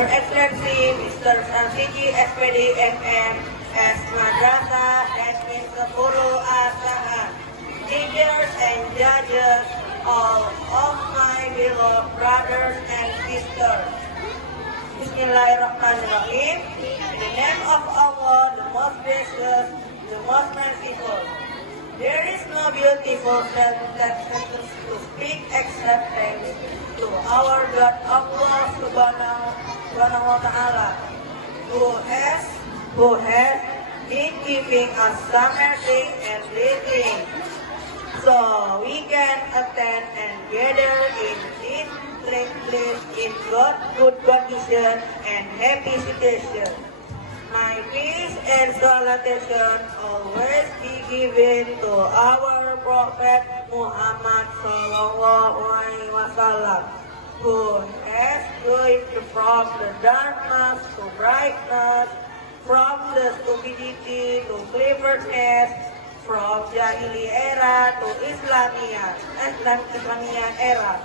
Your Excellency, Mr. Sansiki SPD MM, as Madrasa Resmi 10 Asahan, teachers and judges, all of my beloved brothers and sisters. Bismillahirrahmanirrahim. In the name of Allah, the most gracious, the most merciful. There is no beautiful sentence to speak except thanks to our God Allah Subhanahu wa Ta'ala, who has been giving us summer and breathing, so we can attend and gather in this place in good condition and happy situation. My peace and salutation always be given to our Prophet Muhammad Sallallahu Alaihi Wasallam, who has joined from the darkness to brightness, from the stupidity to cleverness, from Jahili era to Islamia era,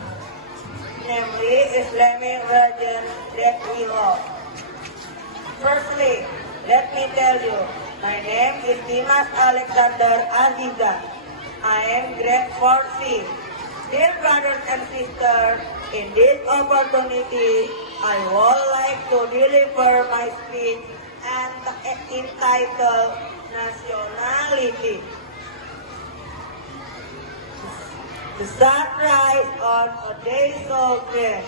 namely Islamic religion that we love. Firstly, let me tell you, my name is Dimas Alexander Azizan. I am grade 4C. Dear brothers and sisters, in this opportunity, I would like to deliver my speech and entitled Nationality. The sunrise on a day so grand.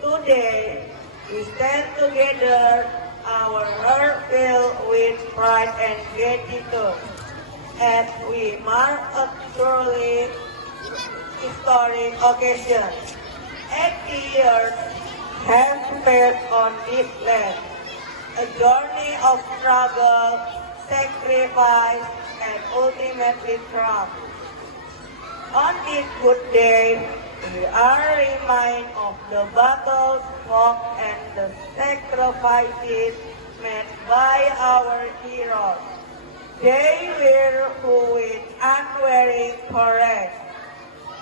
Today, we stand together, our heart filled with pride and gratitude, as we mark a truly historic occasion. 80 years have passed on this land, a journey of struggle, sacrifice, and ultimately triumph. On this good day, we are reminded of the battles fought and the sacrifices made by our heroes. They were who with unwearying courage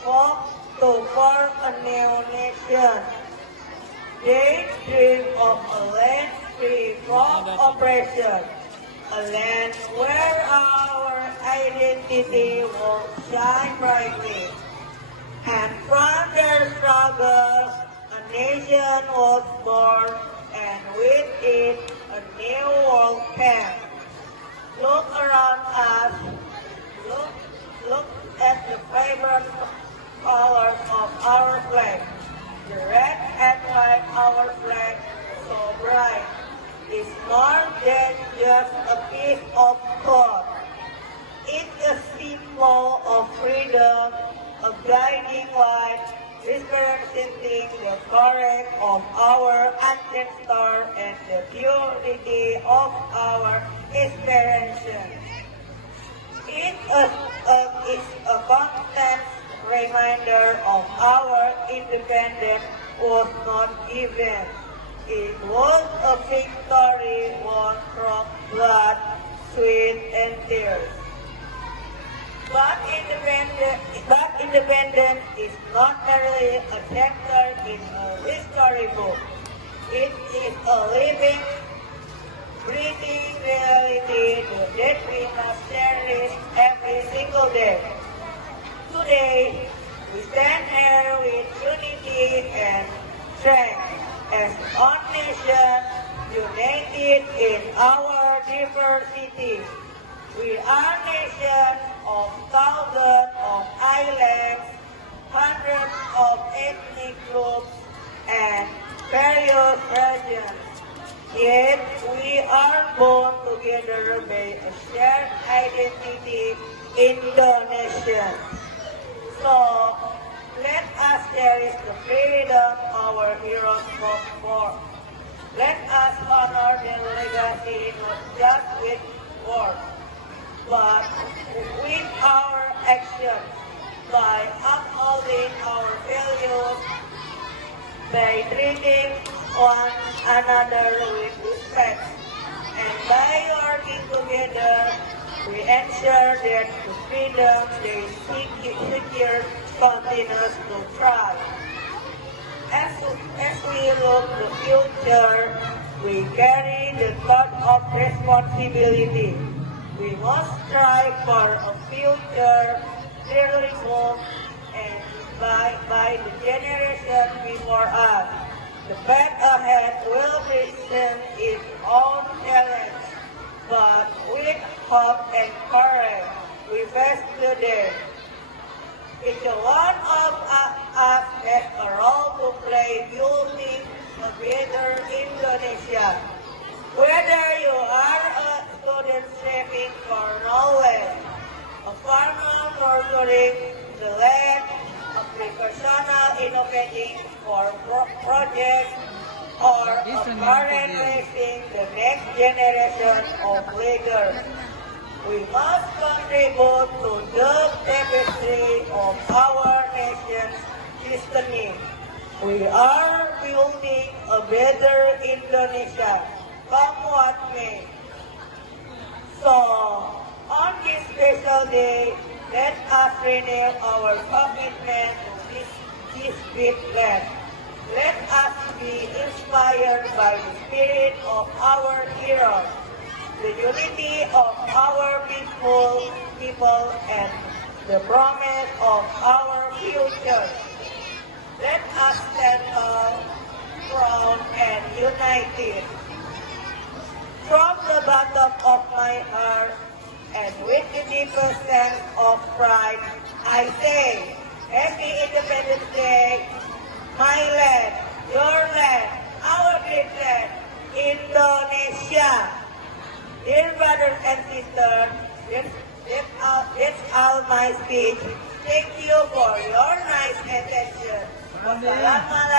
fought to form a new nation. They dream of a land free from oppression, a land where our identity will shine brightly. And from their struggles, a nation was born, and with it, a new world came. Look around us, look at the vibrant colors of our flag. The red and white, our flag, so bright, is more than just a piece of cloth. It's a symbol of freedom, a guiding light, representing the courage of our ancestors and the purity of our inspiration. It is a constant reminder of our independence was not given. It was a victory won from blood, sweat, and tears. But independence is not merely a chapter in a history book. It is a living, breathing reality that we must cherish every single day. Today, we stand here with unity and strength as one nation united in our diversity. We are a nation of thousands of islands, hundreds of ethnic groups, and various regions. Yet we are bound together by a shared identity in the nation. So let us cherish the freedom our heroes fought for. Let us honor their legacy not just with words, but with our actions, by upholding our values, by treating one another with respect, and by working together, we ensure that the freedom they secure continues to thrive. As we look build the future, we carry the thought of responsibility. We must strive for a future clearly moved and by the generation before us. The path ahead will present its own challenge, but with hope and courage, we face the day. Each one of us has a role to play building a better Indonesia. Whether you are a student striving for knowledge, a farmer nurturing the land, a professional innovating for projects, or a parent raising the next generation of leaders, we must contribute to the tapestry of our nation's destiny. We are building a better Indonesia, come what may. So, on this special day, let us renew our commitment to this big land. Let us be inspired by the spirit of our heroes, the unity of our people, and the promise of our future. Let us stand tall, proud, and united. From the bottom of my heart, and with the deepest sense of pride, I say, Happy Independence Day, my land, your land, our great land, Indonesia. Dear brothers and sisters, that's all my speech. Thank you for your nice attention. Wassalamualaikum